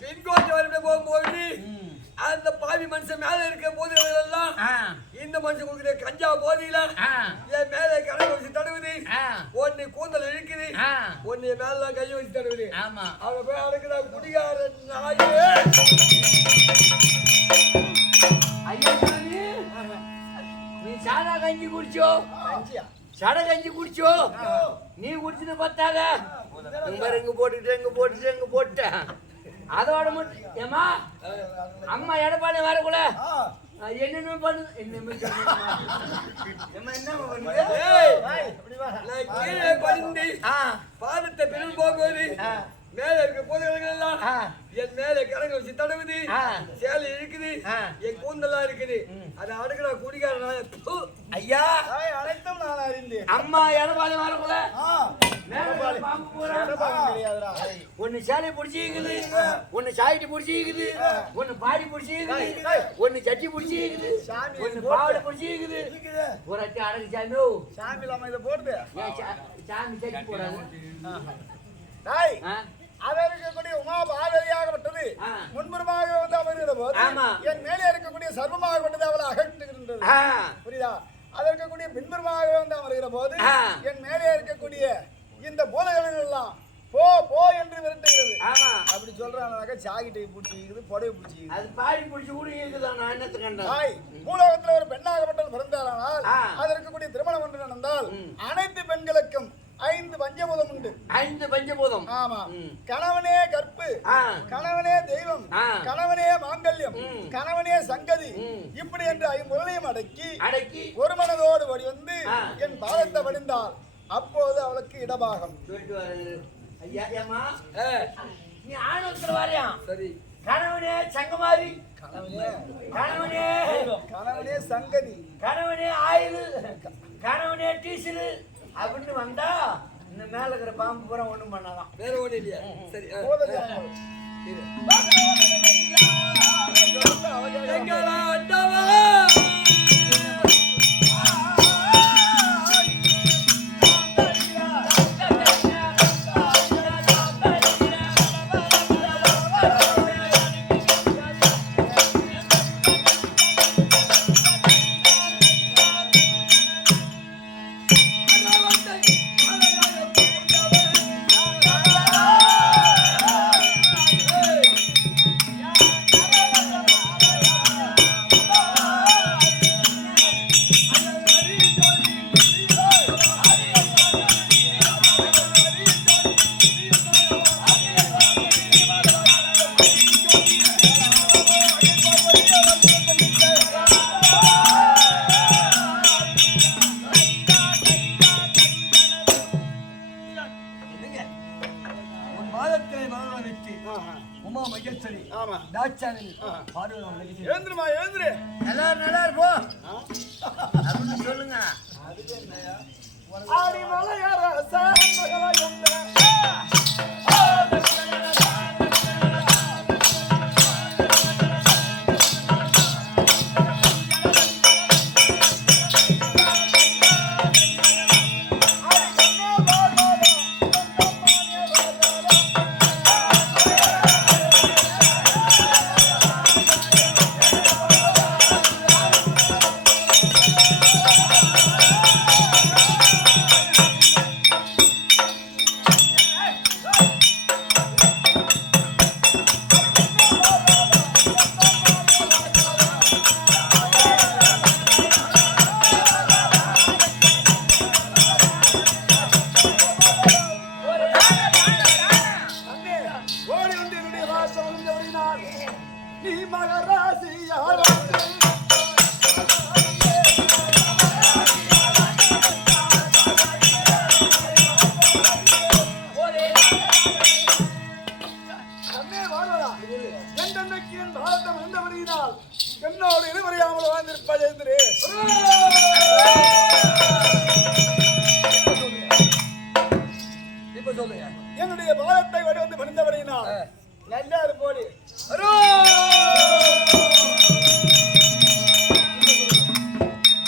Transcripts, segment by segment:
பின்கோட்டை வரைக்கும் போகும்போது அந்த பாவி மனுஷன் மேல இருக்க போதைகள் எல்லாம் இந்த மனுஷன் கொடுக்குற கஞ்சா போதையில என் மேல கணக்கு வச்சு தடவுது. ஒன்னு கூந்தல் இழுக்குது, ஒன்னு மேல கையை வச்சு தடவுது. அவன் போய் அடக்குறா குடிகாரன் நாயே. ஐயா நீ சாதா கஞ்சி குடிச்சோ, சட கஞ்சி குடிச்சோ, நீ குடிச்சது பத்தாத இங்க போட்டுட்ட. அதோட மட்டும் ஏமா அம்மா எடப்பாடி வரக்குள்ள என்னென்ன பண்ணு கீழே படிந்து பாதத்தை பெரும் போகும்போது மேல இருக்க போதைகள் எல்லாம் என் மேல கிழங்கு வச்சு தடவுது, சேலை இருக்குது, என் கூந்தெல்லாம் இருக்குது. அதை அடுக்கிற குடிக்கார ஐயா அனைத்தும் நான் அறிந்தேன். அம்மா எடப்பாடி வரக்குள்ள ஒன்னு சேலை பிடிச்சிக்குது, ஒன்னு சாயிட்டு பிடிச்சிக்குது, ஒன்னு பாடி பிடிச்சிக்குது, ஒன்னு சட்டி பிடிச்சிக்குது, ஒன்னு பாவடை பிடிச்சிக்குது. ஒரு அட்டி அடகு சாமி சாமி இல்லாம இதை போடுது. சாமி சட்டி போடாது. அவர் இருக்கக்கூடிய உமாபாதரியாகப்பட்டது முன்புறமாக வந்து அமர்கிற போது என் மேலே இருக்கக்கூடிய சர்வமாகப்பட்டது அவளை அகற்றுகின்றது. புரியுதா? அது இருக்கக்கூடிய பின்புறமாக வந்து அமர்கிற போது என் மேலே இருக்கக்கூடிய இந்த போதைகள் எல்லாம் போ போ என்று விரட்டுகிறது. அப்படி சொல்றாங்க. சாகிட்டை பிடிச்சிக்குது, புடவை பிடிச்சிக்குது, அது பாடி பிடிச்சி கூட இருக்குதான். நான் என்னத்தை கண்டேன்? பூலோகத்தில் ஒரு பெண்ணாகப்பட்டது பிறந்தாரானால் அது இருக்கக்கூடிய திருமணம் ஒன்று நடந்தால் அனைத்து பெண்களுக்கும் 5 பஞ்சபூதம் உண்டு. 5 பஞ்சபூதம். ஆமா. கணவனே கற்பு, கணவனே தெய்வம், கணவனே மாங்கல்யம், கணவனே சங்கதி, இப்படி என்று 5 முறையும் அடக்கி ஒரு மனதோடு ஓடி வந்து என் பாதத்தை வடிந்தால் அப்போது அவளுக்கு இடபாகம். நீ ஆணவத்தில் வாரியா? சரி. கணவனே சங்கமாரி, கணவனே சங்கதி, கணவனே ஆயுது, கணவனே டீசல் அப்படின்னு வந்தா இந்த மேல இருக்கிற பாம்பு பூரா ஒண்ணும் பண்ணலாம். வேற ஒண்ணு இல்லையா? சரி. உமா மகேஸ்வரி தாட்சாயணி எழுந்துருமா எழுந்துரு. எல்லாரும் போ அப்படின்னு சொல்லுங்க. ஆடி மலையரச நீ மகராசியார் என்னோடு இருவரையாமல் வாழ்ந்திருப்பது என்று இப்ப சொல்லுங்க. என்னுடைய பாதத்தை வடி வந்து பணிந்தவரையினால் நல்லா இருப்போடி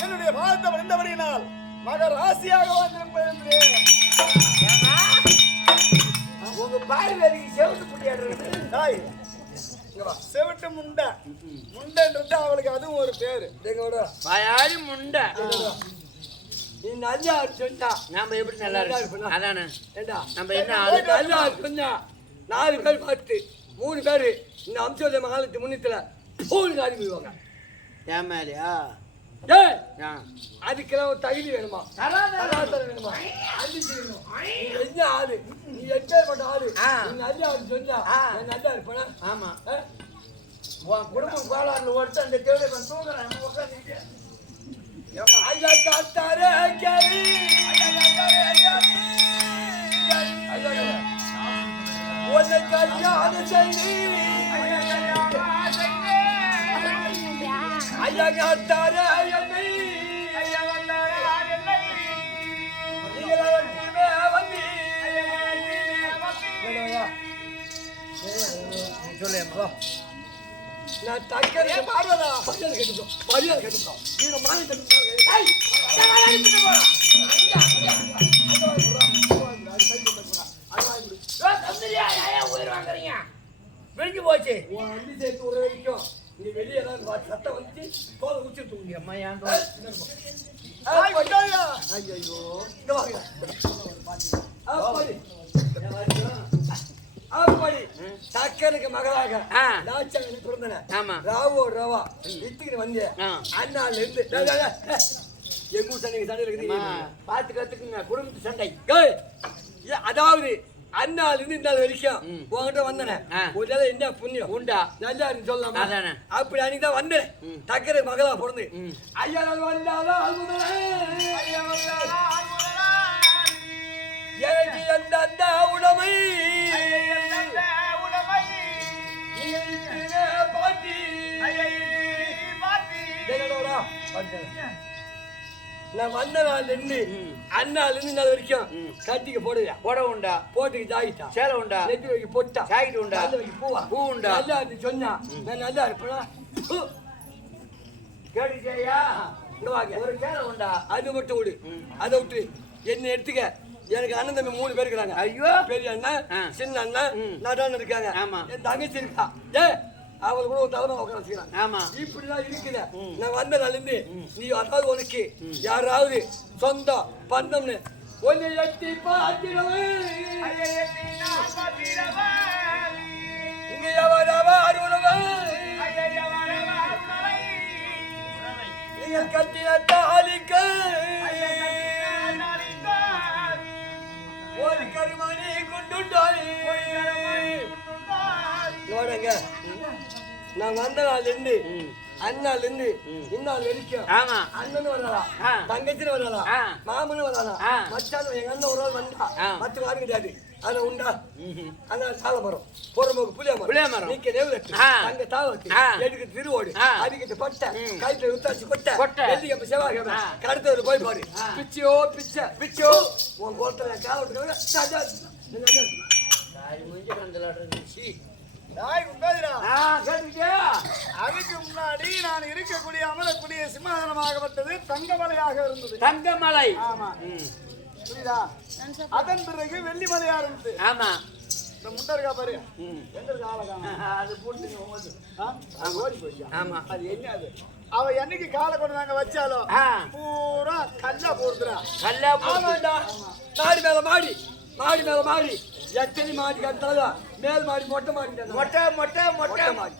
என்னுடைய பாதத்தை பணிந்தவரையினால் மகர் ராசியாக வாழ்ந்திருப்பது என்று உங்க பாய் வேலைக்கு செவத்து புடியாடுறது தாய் செவிட்டு முண்டை முண்டைன்றது அவளுக்கு அதுவும் ஒரு பேரு வாயாடி முண்டை நீ நல்லா சொன்னா நாம எப்படி நல்லா இருக்கு அதானே நம்ம என்ன நல்லா சொன்னா 4 பேர் பார்த்து 3 பேரு இந்த அம்சோதய மகாலத்து முன்னத்துல பூல் காரி போய்வாங்க ஏமாலியா அதுக்கெல்லாம் ஒரு தகுதி வேணுமா தராதரம் வேணுமா அஞ்சிச்சு வேணும் நீ என்ன ஆளு நீ எப்பேற்பட்ட ஆளு நீ நல்லா சொன்னா நல்லா இருப்பா ஆமா உன் குடும்பம் கோளாறுல ஓடிச்சு அந்த தேவை தூங்குறேன் உட்காந்து ஐயா காத்தாரே கேரி உன்னை கல்யாணம் செய்தி ஐயா காத்தாரே என்னை நான் தக்கரே பார்வதா மரியாதை கேட்டுக்கோ நீங்க மாலை விழிஞ்சு போச்சு அண்டி சேர்த்து ஒரு வரைக்கும் நீ வெளியே சத்தம் வந்து கோலை உச்சி தூங்க அம்மா ஏன் ஐயோ இங்க வாங்க சக்கருக்கு மகளாக பிறந்தன ராவோ ரவா இத்துக்கு வந்து அண்ணால இருந்து எங்க ஊர் சண்டை சண்டை இருக்குது பார்த்து கத்துக்குங்க குடும்பத்து சண்டை அதாவது அண்ணால இருந்து இந்த வரைக்கும் உங்ககிட்ட வந்தன ஒரு என்ன புண்ணியம் உண்டா நல்லா இருக்கு சொல்லலாமா அப்படி அன்னைக்கு தான் வந்தேன் சக்கரை மகளா பிறந்து ஐயா வந்தாலும் எனக்கு எந்த உடமை நான் வந்த நாள் இருந்து அண்ணால இருந்து நாள் வரைக்கும் கட்டிக்க போடுவியா புடவை உண்டா போட்டுக்கு ஜாகிட்டா சேலை உண்டா நெத்தி வைக்க பொட்டா ஜாக்கெட் உண்டா பூவா பூ உண்டா நல்லா இருக்கு சொன்னா நான் நல்லா இருப்பேனா கேட்டுச்சேயா ஒரு சேலை உண்டா அது மட்டும் விடு அதை விட்டு என்ன எடுத்துக்க எனக்கு அண்ணன் தம்பி 3 பேர் இருக்காங்க ஐயோ பெரிய அண்ணன் சின்ன அண்ணன் நடான்னு இருக்காங்க ஆமா என் தங்கச்சி இருக்கா அவள் கூட ஒரு தலைமை உட்கார வச்சுக்கிறான் ஆமா இப்படிதான் இருக்குது நான் வந்த நாள் இருந்து நீ அதாவது உனக்கு யாராவது சொந்தம் பந்தம்னு ஒன்னு எட்டி பார்க்கிறவன் இங்க எவரவா அருளவன் நீங்க கட்டின தாலிக்கு ஒரு கருமணி கொண்டுட்டாய் நோடுங்க நான் வந்த நாள் இருந்து அண்ணால இருந்து இந்நாள் வரைக்கும் அண்ணன் வரலாம் தங்கச்சின்னு வரலாம் மாமனு வரலாம் மச்சான் எங்க அண்ணன் ஒரு நாள் வந்தா மற்ற வாரம் கிடையாது அதை உண்டா அந்த சால மரம் போறம்போக்கு புளிய மரம் நீக்க நெவுலட்டு அங்க தாவத்து எடுக்கு திருவோடு அதுக்கிட்ட பட்டை கைத்துல உத்தாச்சு கொட்டை வெள்ளிக்கப்ப செவ்வாய்க்கிழமை கடத்தவர் போய் பாரு பிச்சோ பிச்சோ உன் கோலத்துல கால விட்டு அதுக்கு முன்னாடி நான் இருக்கக்கூடிய அமரக்கூடிய சிம்மாசனமாகப்பட்டது தங்கமலையாக இருந்தது தங்கமலை ஆமா புரியுதா அதன் பிறகு வெள்ளிமலையா இருந்தது ஆமா இந்த முண்டை இருக்கா பாரு எங்க இருக்கு அது போட்டு ஓடி போயிடுச்சு ஆமா அது என்ன அது அவ என்னைக்கு காலை கொண்டு நாங்க வச்சாலும் பூரா கல்லா போடுறா கல்லா போடுடா மாடி மேல மாடி மேல மாடி எத்தனை மாடி கட்டாலும் மேல் மாடி மொட்டை மாடி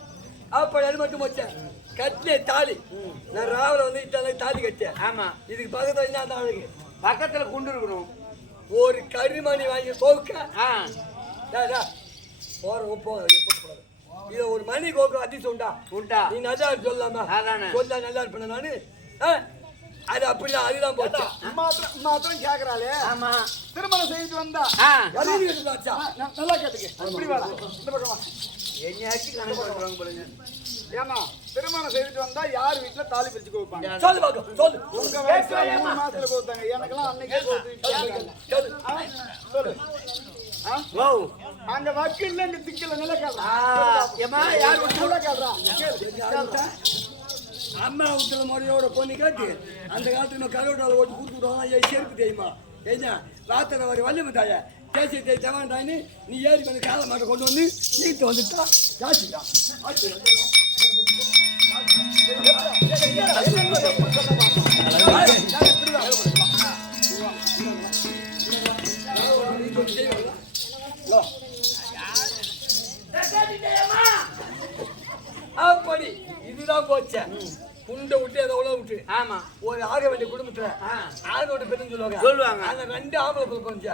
அப்படி அது மட்டும் வச்சேன் கட்டின தாலி நான் ராவில வந்து இட்டால தாலி கட்டேன் ஆமா இதுக்கு பக்கத்துல என்ன அந்த ஆளுக்கு பக்கத்துல குண்டு இருக்கணும் ஒரு கரிமணி வாங்கி கோக்க இத ஒரு மணி கோக்க அதிசயம் உண்டா நீ நல்லா சொல்லாம சொல்ல நல்லா இருப்பேன் நானு அது அப்படிதான் அதுதான் போச்சு மாத்திரம் கேக்குறாளே ஆமா திருமணம் செய்து வந்தா நல்லா கேட்டுக்க இப்படி வா இந்த பக்கமா என்னையாச்சும் கணக்கு பண்றாங்க போலுங்க ஏமா திருமணம் செய்துட்டு வந்தா யார் வீட்டுல தாலி பிரிச்சு கொடுப்பாங்க சொல்லு பாக்க சொல்லு உங்க வயசுல 3 மாசத்துல கொடுத்தாங்க எனக்கெல்லாம் அன்னைக்கே கொடுத்தாங்க சொல்லு ஓ அங்க வக்கீல்ல இந்த திக்கல நில கேக்குறா ஏமா யார் உள்ள கேக்குறா அம்மா விட்டுற முறையோட பொண்ணு கேட்டு அந்த காலத்துல கருவட்டால ஓட்டு கொடுத்து விடுவாங்க செருப்பு தெரியுமா ஏன்னா ராத்திர வரி வல்லி தாய தேய்ச்சி தேவாண்டாயின்னு நீ ஏறி வந்து காலை மாட்டை கொண்டு வந்து ஈட்டு வந்துட்டா ஜாஸ்தியா அப்படி இதுதான் போச்ச புண்டை விட்டு அதை உழவு விட்டு ஆமா ஒரு ஆக வேண்டிய குடும்பத்துல ஆணோட பெருன்னு சொல்லுவாங்க சொல்லுவாங்க அந்த 2 ஆம்பளை பிள்ளை போச்சு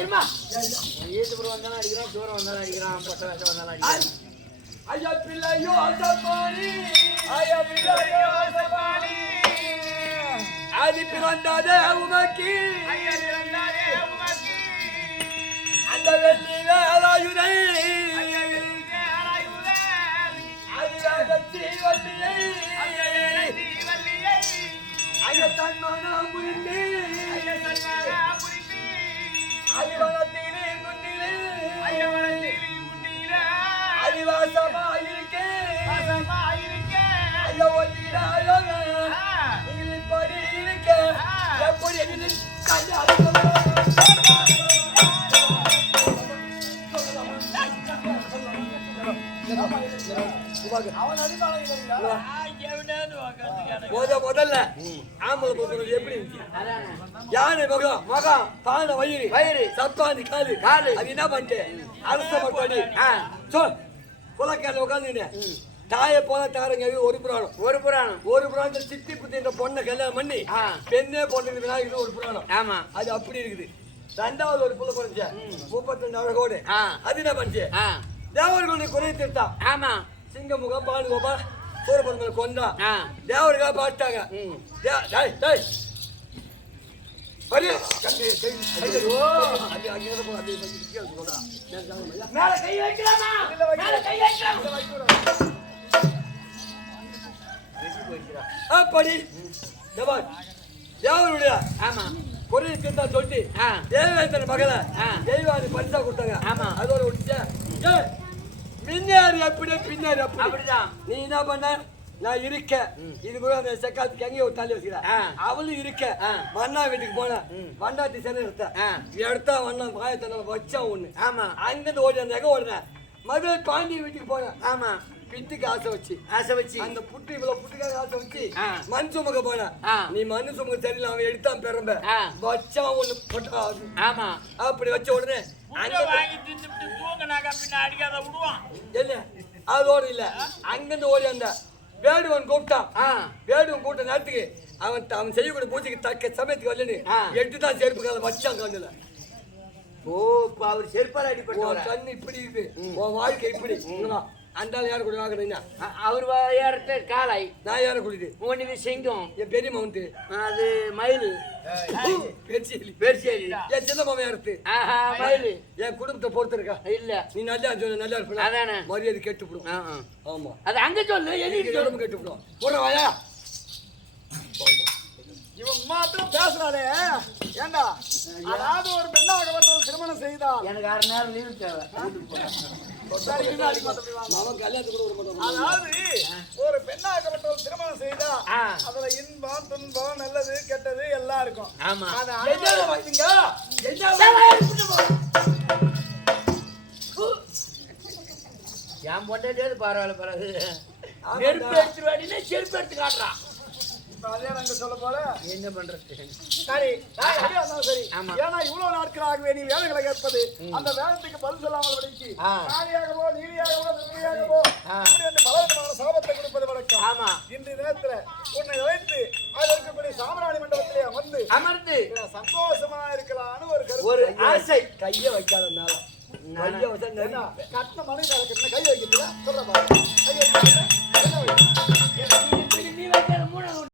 இருமா ஏத்துப்புறம் வந்தாலும் அடிக்கிறான் தூரம் வந்தாலும் அடிக்கிறான் பொட்ட வேஷம் வந்தாலும் அடிக்கிறான் ஐயா பிள்ளையோ அசப்பாணி ஐயா பிள்ளையோ அசப்பாணி ஆதி பிறந்தாதே உமக்கு ஐயா பிறந்தாதே உமக்கு அந்த வெள்ளி வேலாயுதை ஐயா வெள்ளி வேலாயுதை ஆதி வேலத்தி வள்ளியை ஐயா வேலத்தி வள்ளியை ஐயா தன்மான புரிந்து ஐயா தன்மான புரிந்து ஆதி வளத்திலே முன்னிலே ஐயா வளத்திலே முன்னிலே வாசமா இருக்கே ஐயா ஒன்றிடாயோ நீ படி இருக்க எப்படி என்ன முதல்ல ஆம்பளை பொறுத்தவரை எப்படி இருந்துச்சு யானை முகம் முகம் பானை வயிறு வயிறு சப்பானி காலு காலு அது என்ன பண்ணிட்டு அரச பட்டாடி சொல் குலக்கால உட்காந்துக்கிட்டேன் தாயை போல தாரங்க ஒரு புராணம் சித்தி புத்தி இந்த பொண்ணை கல்யாணம் பண்ணி பெண்ணே பொண்ணுக்குதுன்னா இது ஒரு புராணம் ஆமா அது அப்படி இருக்குது 2வது ஒரு புள்ள குறைஞ்ச 32 அழகோடு அது என்ன பண்ணுச்சு தேவர்களுடைய குறை திருத்தா ஆமா சிங்கமுகம் பானுகோபா சூரபன்மலை கொண்டா தேவருக்காக பார்த்தாங்க அப்படி தேவருடைய குறையை தீர்த்தா சொல்லிட்டு தேவேந்திரன் மகளை தெய்வாதி பரிசா கொடுத்தாங்க அதோட விட்டுச்சா பின்னாடி அப்படியே பின்னாடி அப்படிதான் நீ என்ன பண்ண நான் இருக்க இது கூட அந்த செக்காத்துக்கு எங்கேயோ தள்ளி வச்சுக்கிறேன் அவளும் இருக்க மண்ணா வீட்டுக்கு போன மண்ணாத்தி சென்னை எடுத்தா மண்ணா மாயத்தன வச்சா ஒண்ணு அங்கிருந்து ஓடி அந்த எங்க ஓடுனேன் மதுரை பாண்டிய வீட்டுக்கு போனேன் பிட்டுக்கு ஆசை வச்சு அந்த புட்டு இவ்வளவு புட்டுக்காக ஆசை வச்சு மண் சுமக்க போன நீ மண் சுமக்க தெரியல அவன் எடுத்தான் பெரும்ப வச்சா ஒண்ணு போட்டா அப்படி வச்ச உடனே அதோட இல்ல அங்கிருந்து ஓடி அந்த வேடுவன் கூப்பிட்டான் வேடுவன் கூட்ட நேரத்துக்கு அவன் செய்யக்கூடிய பூஜைக்கு தக்க சமயத்துக்கு வரலன்னு எடுத்துதான் செருப்பு கால வச்சான் கண்ணுல அவர் செருப்பால் அடிப்பட்ட கண்ணு இப்படி இருக்கு உன் வாழ்க்கை இப்படி அண்டால யாரு கூட வாங்கினீங்க அவர் யார்கிட்ட காளாய் நான் யாரை கூட்டிட்டு ஒன்று சிங்கம் என் பெரிய மவுண்ட் அது மயில் பெருசேலி என் சின்ன மாமா யாருக்கு மயில் என் குடும்பத்தை பொறுத்து இருக்கா இல்ல நீ நல்லா சொல்லு நல்லா இருப்ப அதானே மரியாதை கெட்டுப்படும் ஆமா அது அங்க சொல்லு எழுதி உடம்பு கெட்டுப்படும் போற வாயா இவன் மாத்திரம் பேசுறானே ஏண்டா அதாவது ஒரு பெண்ணாகப்பட்ட திருமணம் செய்தால் எனக்கு 6 நேரம் லீவு தேவை அதாவது ஒரு பெண்ணாகப்பட்ட திருமணம் செய்தா அதுல இன்பம் துன்பம் நல்லது கெட்டது எல்லாம் இருக்கும் என் பொண்டாட்டியாவது பரவாயில்ல நெருப்பு எடுத்துருவாடினா செருப்பு எடுத்து காட்டுறான் அதே நாங்க சொல்ல போல என்ன பண்றது சரி சரி ஏன்னா இவ்வளவு நாட்களாகவே நீ வேலைகளை கேட்பது அந்த வேலைக்கு பதில் சொல்லாமல் படிச்சு காரியாகவோ நீதியாகவோ நிர்மையாகவோ அந்த பலவிதமான சாபத்தை கொடுப்பது வழக்கம் இன்றைய நேரத்துல உன்னை வைத்து அது இருக்கக்கூடிய சாமராணி மண்டபத்திலே அமர்ந்து சந்தோஷமா இருக்கலாம்னு ஒரு ஆசை கையை வைக்காத கட்டின மனைவி கை வைக்கிறீங்களா சொல்ற கையை